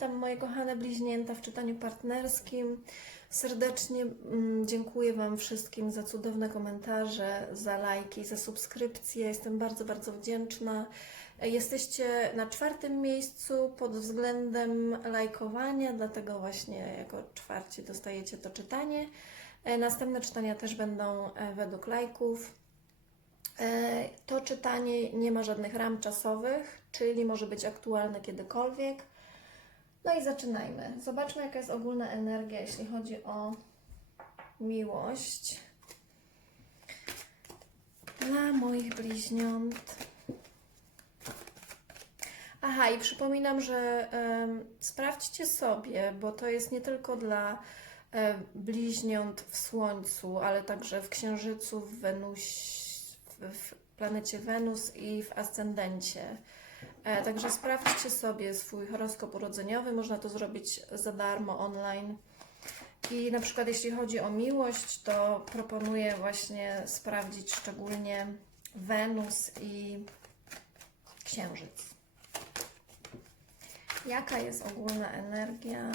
witam moje kochane bliźnięta w czytaniu partnerskim. Serdecznie mm, dziękuję Wam wszystkim za cudowne komentarze, za lajki, za subskrypcje. Jestem bardzo, bardzo wdzięczna. Jesteście na czwartym miejscu pod względem lajkowania, dlatego właśnie jako czwarci dostajecie to czytanie. E, Następne czytania też będą e, według lajków. E, To czytanie nie ma żadnych ram czasowych, czyli może być aktualne kiedykolwiek. No i zaczynajmy. Zobaczmy, jaka jest ogólna energia, jeśli chodzi o miłość dla moich bliźniąt. Aha, i przypominam, że em, sprawdźcie sobie, bo to jest nie tylko dla e, bliźniąt w Słońcu, ale także w Księżycu, w Wenuś, w, w planecie Wenus i w Ascendencie. E, Także sprawdźcie sobie swój horoskop urodzeniowy. Można to zrobić za darmo online. I na przykład jeśli chodzi o miłość, to proponuję właśnie sprawdzić szczególnie Wenus i Księżyc. Jaka jest ogólna energia?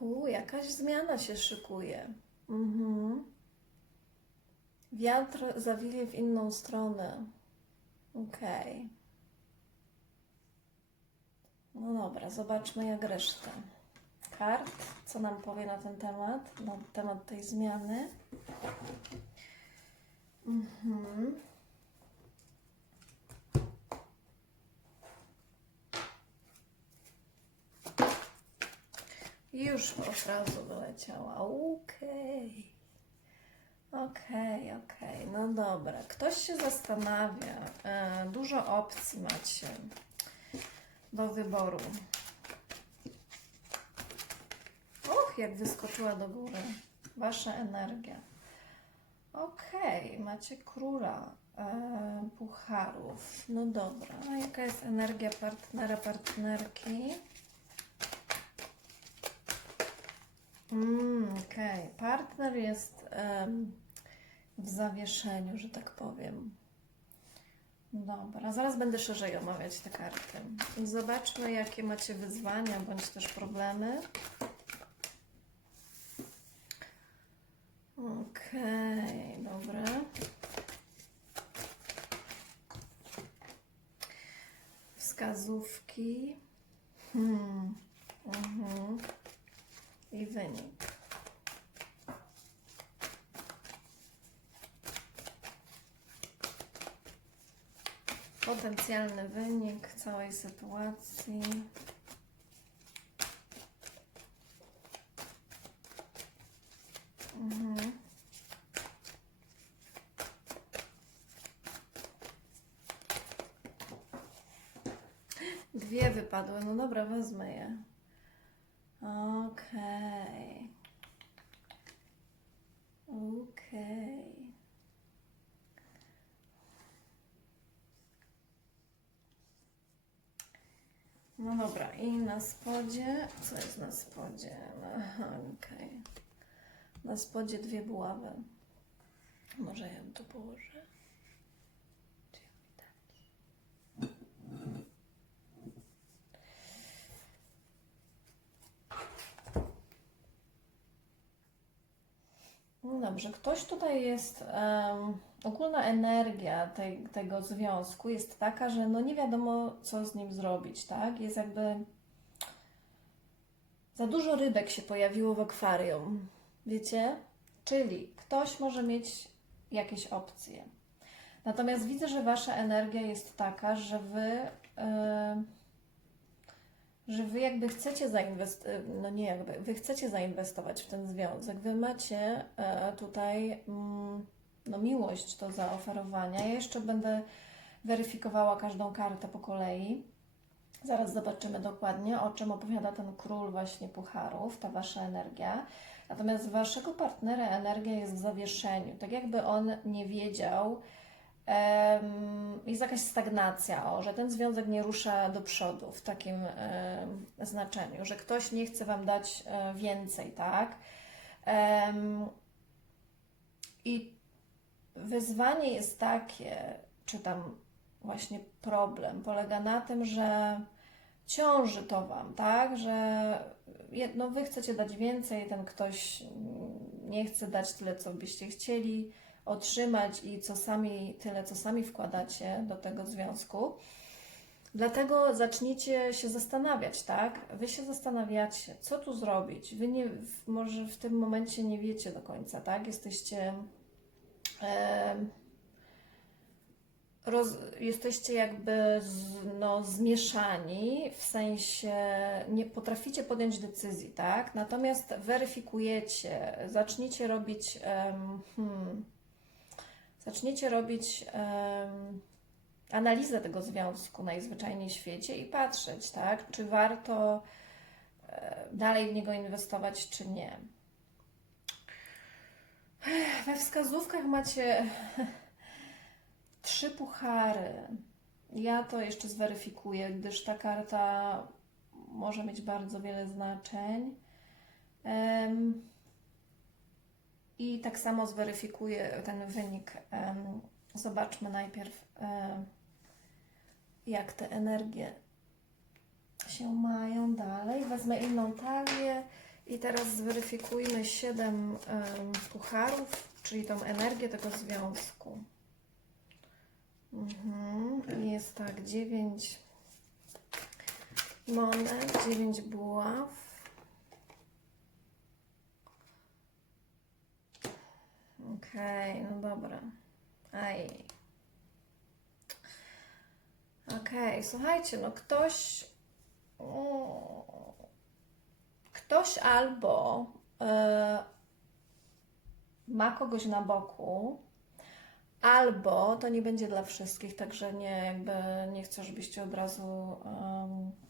U, jakaś zmiana się szykuje. Mhm. Wiatr zawieje w inną stronę. Okej. No dobra, zobaczmy jak reszta kart, co nam powie na ten temat, na temat tej zmiany. Mhm. Już od razu wyleciała. Okej. Okej, okej. No dobra. Ktoś się zastanawia. E, dużo opcji macie do wyboru. Och, jak wyskoczyła do góry. Wasza energia. Okej, macie króla e, pucharów. No dobra. Jaka jest energia partnera, partnerki? Mm, Okej, partner jest w zawieszeniu, że tak powiem. Dobra, zaraz będę szerzej omawiać te karty. Zobaczmy, jakie macie wyzwania bądź też problemy. Okej, dobra. Wskazówki. Hmm. Mhm. I wynik. Potencjalny wynik całej sytuacji. Mhm. Dwie wypadły. No dobra, wezmę je. Okej. Okej. No dobra, i na spodzie. Co jest na spodzie? Aha, okej. Na spodzie dwie buławy. Może ja tu położę? Dobrze, ktoś tutaj jest, em, ogólna energia tego związku jest taka, że no nie wiadomo, co z nim zrobić, tak? Jest jakby za dużo rybek się pojawiło w akwarium, wiecie? Czyli ktoś może mieć jakieś opcje. Natomiast widzę, że wasza energia jest taka, że wy, em, że wy jakby chcecie zainwestować, no nie jakby, wy chcecie zainwestować w ten związek. Wy macie e, tutaj mm, no miłość do zaoferowania. Ja jeszcze będę weryfikowała każdą kartę po kolei. Zaraz zobaczymy dokładnie, o czym opowiada ten król właśnie pucharów, ta wasza energia. Natomiast waszego partnera energia jest w zawieszeniu. Tak jakby on nie wiedział, jest jakaś stagnacja, o, że ten związek nie rusza do przodu w takim znaczeniu, że ktoś nie chce wam dać e, więcej, tak? I wyzwanie jest takie, czy tam właśnie problem, polega na tym, że ciąży to Wam, tak? Że no, Wy chcecie dać więcej, ten ktoś mm, nie chce dać tyle, co byście chcieli otrzymać i co sami, tyle, co sami wkładacie do tego związku. Dlatego zacznijcie się zastanawiać, tak? Wy się zastanawiacie, co tu zrobić. Wy nie, może w tym momencie nie wiecie do końca, tak? Jesteście, em, roz, jesteście jakby z, no, zmieszani, w sensie nie potraficie podjąć decyzji, tak? Natomiast weryfikujecie, zaczniecie robić, hmm, zaczniecie robić em, analizę tego związku najzwyczajniej w świecie i patrzeć, tak, czy warto e, dalej w niego inwestować, czy nie. We wskazówkach macie trzy puchary. Ja to jeszcze zweryfikuję, gdyż ta karta może mieć bardzo wiele znaczeń. Em, I tak samo zweryfikuję ten wynik. Zobaczmy najpierw, jak te energie się mają dalej. Wezmę inną talię i teraz zweryfikujmy 7 pucharów, czyli tą energię tego związku. Mhm. Jest tak, 9 monet, 9 buław. Okej, no dobra. Aj. Okej, słuchajcie, no ktoś. o, Ktoś albo e, ma kogoś na boku, albo to nie będzie dla wszystkich, także nie, jakby nie chcę, żebyście od razu,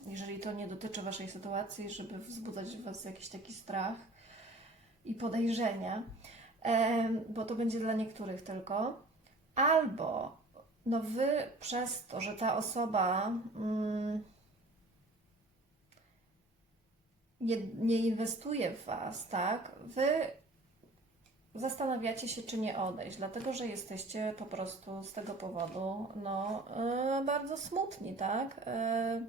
jeżeli to nie dotyczy Waszej sytuacji, żeby wzbudzać w Was jakiś taki strach i podejrzenia, bo to będzie dla niektórych tylko. Albo no Wy przez to, że ta osoba mm, nie, nie inwestuje w Was, tak? Wy zastanawiacie się, czy nie odejść, dlatego że jesteście po prostu z tego powodu no, e, bardzo smutni, tak? E,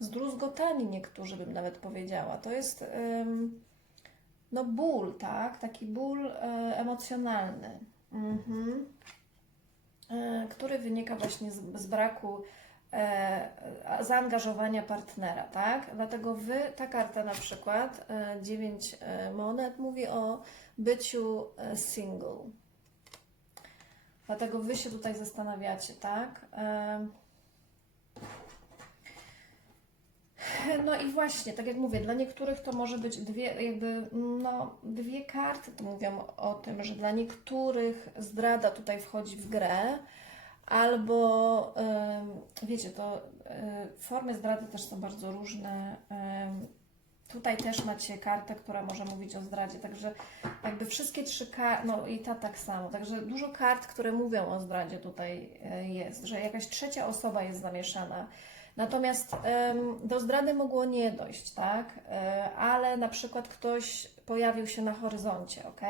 zdruzgotani niektórzy bym nawet powiedziała. To jest em, no ból, tak? Taki ból e, emocjonalny, mhm. E, który wynika właśnie z, z braku e, zaangażowania partnera, tak? Dlatego wy, ta karta na przykład, e, 9 e, monet, mówi o byciu single. Dlatego wy się tutaj zastanawiacie, tak? E, No i właśnie, tak jak mówię, dla niektórych to może być dwie, jakby, no, dwie karty to mówią o tym, że dla niektórych zdrada tutaj wchodzi w grę, albo wiecie, to e, formy zdrady też są bardzo różne. Tutaj też macie kartę, która może mówić o zdradzie, także jakby wszystkie trzy karty, no i ta tak samo, także dużo kart, które mówią o zdradzie tutaj e, jest, że jakaś trzecia osoba jest zamieszana. Natomiast do zdrady mogło nie dojść, tak? E, ale na przykład ktoś pojawił się na horyzoncie, ok?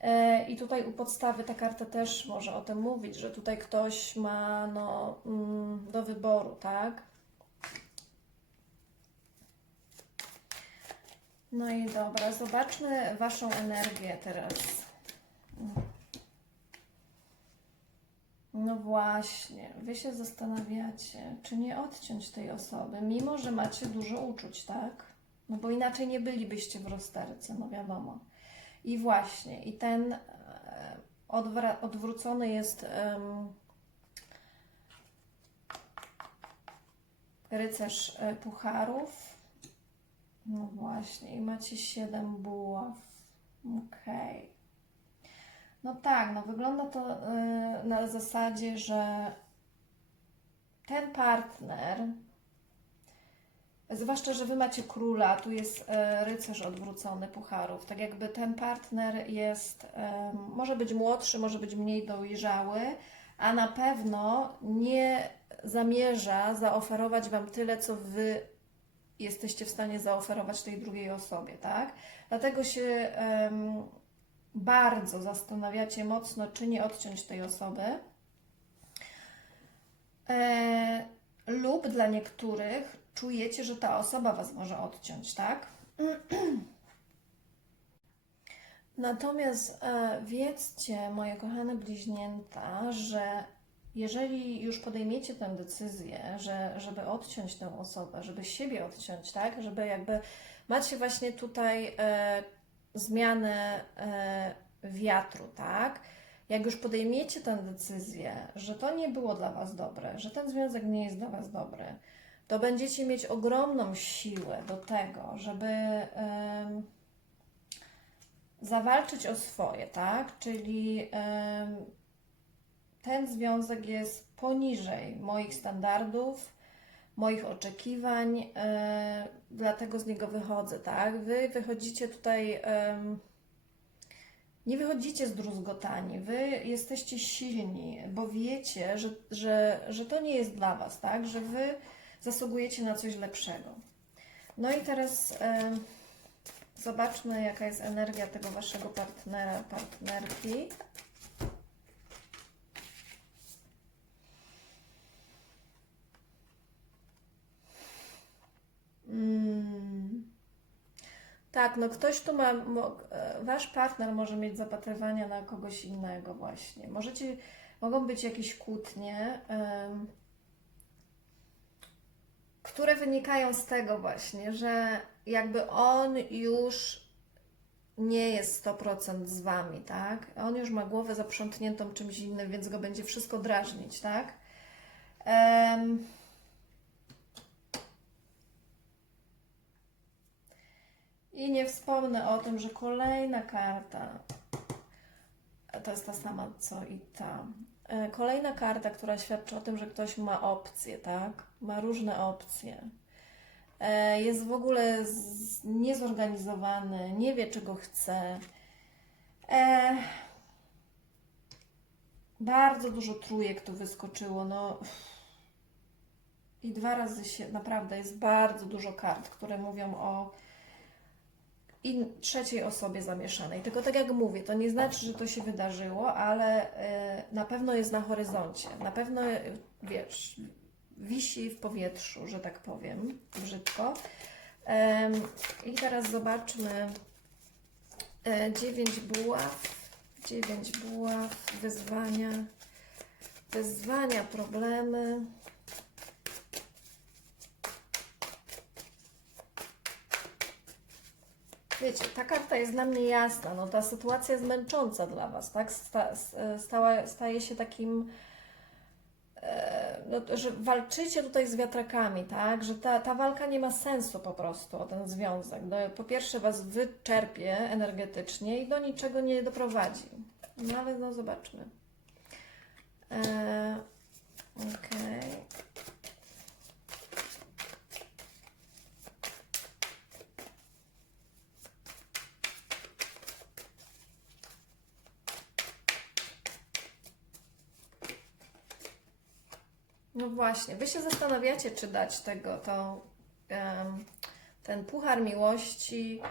E, I tutaj u podstawy ta karta też może o tym mówić, że tutaj ktoś ma no, mm, do wyboru, tak? No i dobra, zobaczmy Waszą energię teraz. No właśnie, Wy się zastanawiacie, czy nie odciąć tej osoby, mimo że macie dużo uczuć, tak? No bo inaczej nie bylibyście w rozterce, no wiadomo. I właśnie, i ten e, odwrócony jest em, rycerz e, pucharów. No właśnie, i macie siedem buław. Okej. No tak, no wygląda to y, na zasadzie, że ten partner, zwłaszcza, że wy macie króla, tu jest e, rycerz odwrócony pucharów, tak jakby ten partner jest, em, może być młodszy, może być mniej dojrzały, a na pewno nie zamierza zaoferować wam tyle, co wy jesteście w stanie zaoferować tej drugiej osobie, tak? Dlatego się bardzo zastanawiacie mocno, czy nie odciąć tej osoby. E, lub dla niektórych czujecie, że ta osoba Was może odciąć, tak? Natomiast e, wiedzcie, moje kochane bliźnięta, że jeżeli już podejmiecie tę decyzję, że, żeby odciąć tę osobę, żeby siebie odciąć, tak? Żeby jakby macie właśnie tutaj e, zmianę e, wiatru, tak? Jak już podejmiecie tę decyzję, że to nie było dla Was dobre, że ten związek nie jest dla Was dobry, to będziecie mieć ogromną siłę do tego, żeby zawalczyć o swoje, tak? Czyli ten związek jest poniżej moich standardów, moich oczekiwań, e, dlatego z niego wychodzę, tak? Wy wychodzicie tutaj, em, nie wychodzicie zdruzgotani, wy jesteście silni, bo wiecie, że, że, że to nie jest dla Was, tak? Że wy zasługujecie na coś lepszego. No i teraz em, zobaczmy, jaka jest energia tego Waszego partnera, partnerki. Mm. Tak, no ktoś tu ma, e, wasz partner może mieć zapatrywania na kogoś innego właśnie. Możecie, mogą być jakieś kłótnie, em, które wynikają z tego właśnie, że jakby on już nie jest 100% z wami, tak? On już ma głowę zaprzątniętą czymś innym, więc go będzie wszystko drażnić, tak? Em, I nie wspomnę o tym, że kolejna karta, to jest ta sama co i ta. E, Kolejna karta, która świadczy o tym, że ktoś ma opcje, tak? Ma różne opcje. E, Jest w ogóle niezorganizowany, nie wie czego chce. E, Bardzo dużo trójek tu wyskoczyło, no. I dwa razy się, naprawdę jest bardzo dużo kart, które mówią o i trzeciej osobie zamieszanej. Tylko tak jak mówię, to nie znaczy, że to się wydarzyło, ale e, na pewno jest na horyzoncie. Na pewno, e, wiesz, wisi w powietrzu, że tak powiem, brzydko. I teraz zobaczmy e, dziewięć buław. Dziewięć buław, wyzwania, wyzwania, problemy. Wiecie, ta karta jest dla mnie jasna. No, ta sytuacja jest męcząca dla Was, tak? Sta, stała, staje się takim, e, no, że walczycie tutaj z wiatrakami, tak? Że ta, ta walka nie ma sensu po prostu o ten związek. No, po pierwsze, Was wyczerpie energetycznie i do niczego nie doprowadzi. No ale no, zobaczmy. E, Okej. No właśnie, wy się zastanawiacie, czy dać tego, em, ten puchar miłości,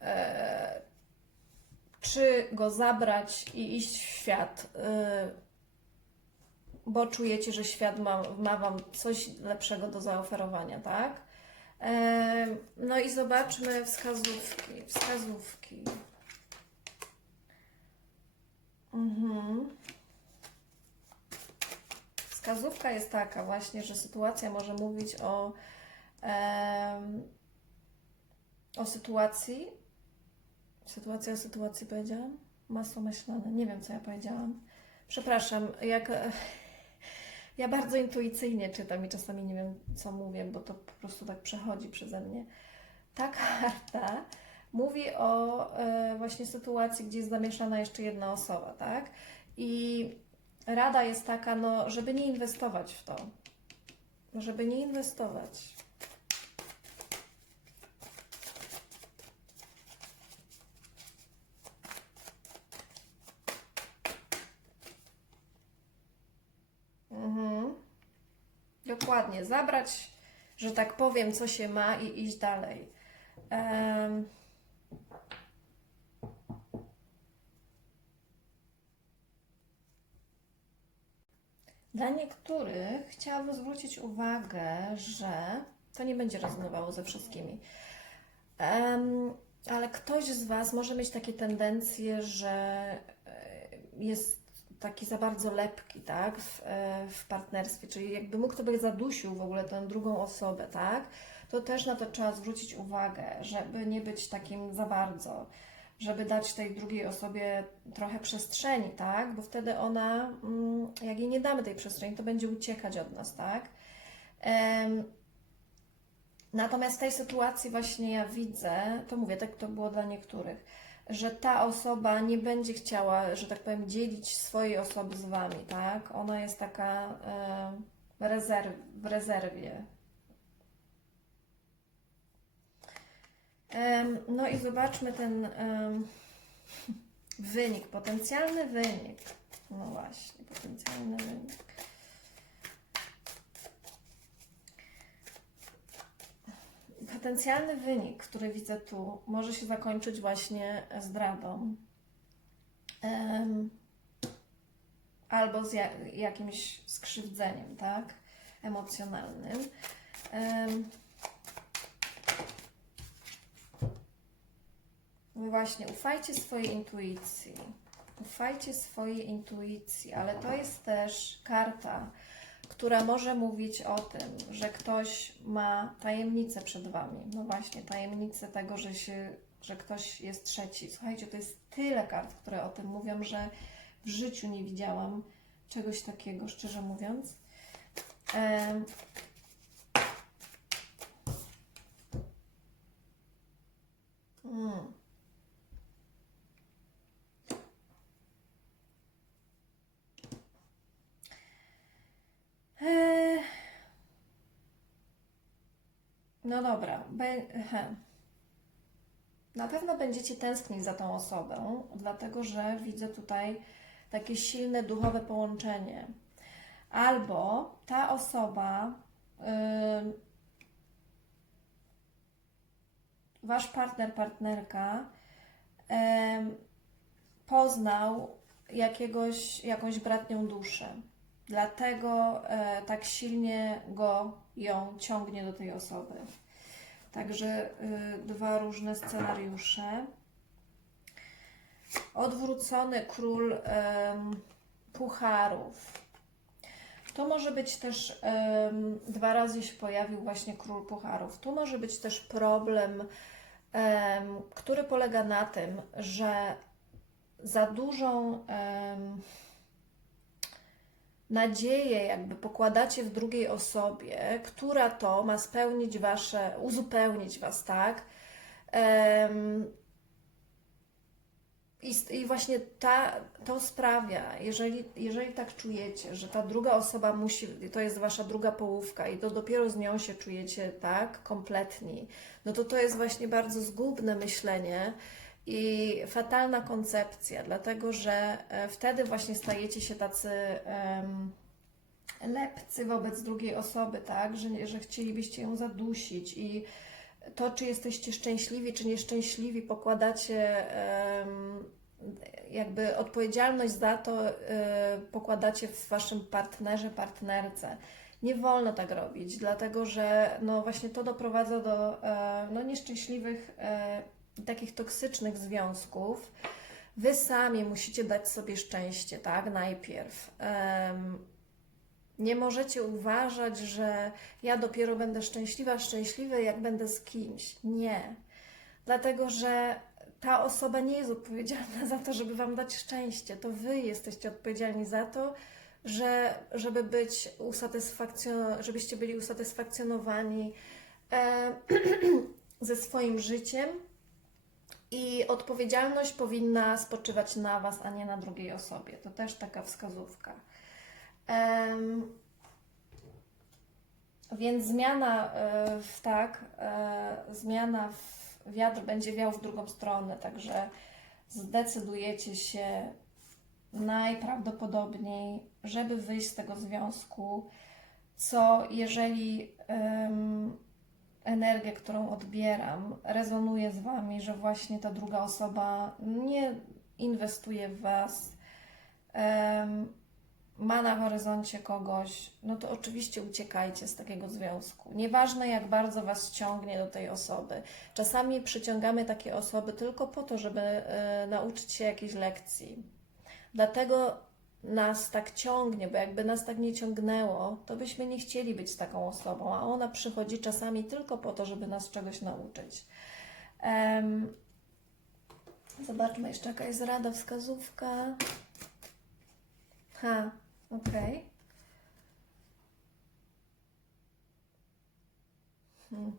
e, czy go zabrać i iść w świat, e, bo czujecie, że świat ma, ma Wam coś lepszego do zaoferowania, tak? E, no i zobaczmy wskazówki. Wskazówki. Mhm. Wskazówka jest taka właśnie, że sytuacja może mówić o, em, o sytuacji. Sytuacja o sytuacji powiedziałam? Masło myślane. Nie wiem, co ja powiedziałam. Przepraszam, jak. Ja bardzo intuicyjnie czytam i czasami nie wiem, co mówię, bo to po prostu tak przechodzi przeze mnie. Ta karta mówi o e, właśnie sytuacji, gdzie jest zamieszana jeszcze jedna osoba, tak? I rada jest taka, no, żeby nie inwestować w to. Żeby nie inwestować. Mhm. Dokładnie. Zabrać, że tak powiem, co się ma i iść dalej. Em, Dla niektórych chciałabym zwrócić uwagę, że to nie będzie rezonowało ze wszystkimi. Em, ale ktoś z Was może mieć takie tendencje, że e, jest taki za bardzo lepki, tak, w, e, w partnerstwie, czyli jakby mógł to być zadusił w ogóle tę drugą osobę, tak, to też na to trzeba zwrócić uwagę, żeby nie być takim za bardzo, żeby dać tej drugiej osobie trochę przestrzeni, tak, bo wtedy ona, mm, jak jej nie damy tej przestrzeni, to będzie uciekać od nas, tak. Natomiast w tej sytuacji właśnie ja widzę, to mówię, tak to było dla niektórych, że ta osoba nie będzie chciała, że tak powiem, dzielić swojej osoby z Wami, tak? Ona jest taka w rezerwie. No i zobaczmy ten wynik, potencjalny wynik. No właśnie, potencjalny wynik. Potencjalny wynik, który widzę tu, może się zakończyć właśnie zdradą. Albo z ja, jakimś skrzywdzeniem, tak? Emocjonalnym. Właśnie, ufajcie swojej intuicji. Ufajcie swojej intuicji, ale to jest też karta, która może mówić o tym, że ktoś ma tajemnicę przed Wami. No właśnie, tajemnicę tego, że, się, że ktoś jest trzeci. Słuchajcie, to jest tyle kart, które o tym mówią, że w życiu nie widziałam czegoś takiego, szczerze mówiąc Mm. Eee. No dobra. Be-. Na pewno będziecie tęsknić za tą osobę, dlatego że widzę tutaj takie silne duchowe połączenie. Albo ta osoba, ym, wasz partner, partnerka, em, poznał jakiegoś, jakąś bratnią duszę. Dlatego e, tak silnie go, ją ciągnie do tej osoby. Także y, dwa różne scenariusze. Odwrócony król em, pucharów. To może być też, em, dwa razy się pojawił właśnie król pucharów. Tu może być też problem, em, który polega na tym, że za dużą em, nadzieję jakby pokładacie w drugiej osobie, która to ma spełnić wasze, uzupełnić was, tak? I, I właśnie ta, to sprawia, jeżeli, jeżeli tak czujecie, że ta druga osoba musi, to jest wasza druga połówka i to dopiero z nią się czujecie tak kompletni, no to to jest właśnie bardzo zgubne myślenie i fatalna koncepcja, dlatego że e, wtedy właśnie stajecie się tacy em, lepcy wobec drugiej osoby, tak, że, że chcielibyście ją zadusić i to, czy jesteście szczęśliwi, czy nieszczęśliwi, pokładacie em, jakby odpowiedzialność za to, e, pokładacie w waszym partnerze, partnerce. Nie wolno tak robić, dlatego że no właśnie to doprowadza do e, no, nieszczęśliwych, takich toksycznych związków. Wy sami musicie dać sobie szczęście, tak? Najpierw. Nie możecie uważać, że ja dopiero będę szczęśliwa, szczęśliwy, jak będę z kimś. Nie. Dlatego, że ta osoba nie jest odpowiedzialna za to, żeby Wam dać szczęście. To Wy jesteście odpowiedzialni za to, że, żeby być usatysfakcjon- żebyście byli usatysfakcjonowani e, ze swoim życiem i odpowiedzialność powinna spoczywać na Was, a nie na drugiej osobie. To też taka wskazówka. Em, więc zmiana e, w tak, e, zmiana w wiatr będzie wiał w drugą stronę, także zdecydujecie się najprawdopodobniej, żeby wyjść z tego związku, co jeżeli em, energia, którą odbieram, rezonuje z Wami, że właśnie ta druga osoba nie inwestuje w Was, ma na horyzoncie kogoś, no to oczywiście uciekajcie z takiego związku. Nieważne jak bardzo Was ciągnie do tej osoby. Czasami przyciągamy takie osoby tylko po to, żeby e, nauczyć się jakiejś lekcji. Dlatego nas tak ciągnie, bo jakby nas tak nie ciągnęło, to byśmy nie chcieli być taką osobą, a ona przychodzi czasami tylko po to, żeby nas czegoś nauczyć. Em, zobaczmy jeszcze jaka jest rada, wskazówka. Ha, okej. Hmm.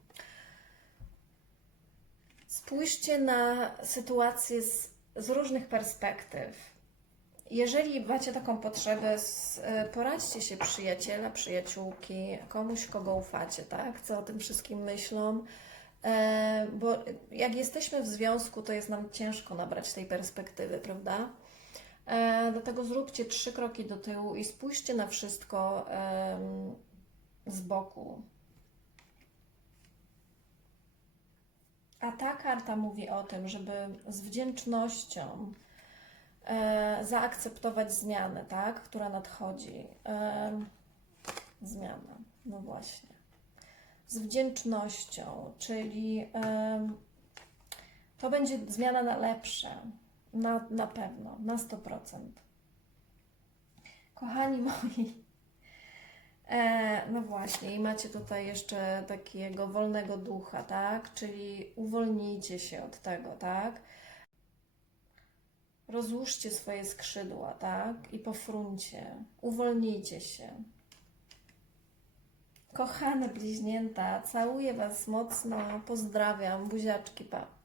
Spójrzcie na sytuację z, z różnych perspektyw. Jeżeli macie taką potrzebę, y, poradźcie się przyjaciela, przyjaciółki, komuś, kogo ufacie, tak? Co o tym wszystkim myślą. E, bo jak jesteśmy w związku, to jest nam ciężko nabrać tej perspektywy, prawda? E, dlatego zróbcie trzy kroki do tyłu i spójrzcie na wszystko z boku. A ta karta mówi o tym, żeby z wdzięcznością e, zaakceptować zmianę, tak, która nadchodzi. E, zmiana, no właśnie. Z wdzięcznością, czyli em, to będzie zmiana na lepsze. Na, na pewno, na 100%. Kochani moi, e, no właśnie, i macie tutaj jeszcze takiego wolnego ducha, tak? Czyli uwolnijcie się od tego, tak? Rozłóżcie swoje skrzydła, tak? I pofruncie. Uwolnijcie się. Kochane bliźnięta, całuję Was mocno, pozdrawiam, buziaczki, pa.